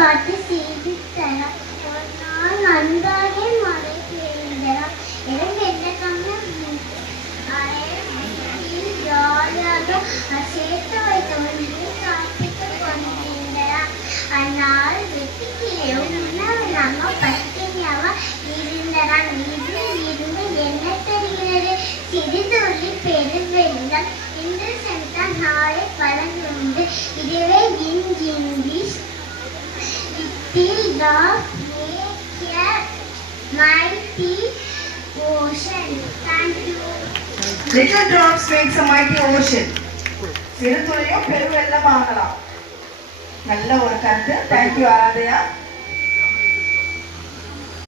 பார்த்து செய்தித்தரான். ஒரு நாள் நன்றாகவே மழை பெய்தரான். எனக்கு என்ன ஜாலியாக சேர்த்து வைத்த ஒன்றை சாப்பிட்டு கொண்டிருந்தார். அதனால் வெட்டிக்கிலே உணவு நம்ம பட்டினியாக இருந்தான். இதில் இருந்து என்ன தெரிகிறது? சிறிதுள்ளி பெருவெள்ளம் இன்று சென்றால் நாளை பலனுண்டு. இதுவே English mighty ocean. Thank you. Little drops makes a mighty ocean. சிறு துளியும் பெருவெள்ளம் ஆகலாம். நல்ல ஒரு கருத்து. Thank you Aaradhya.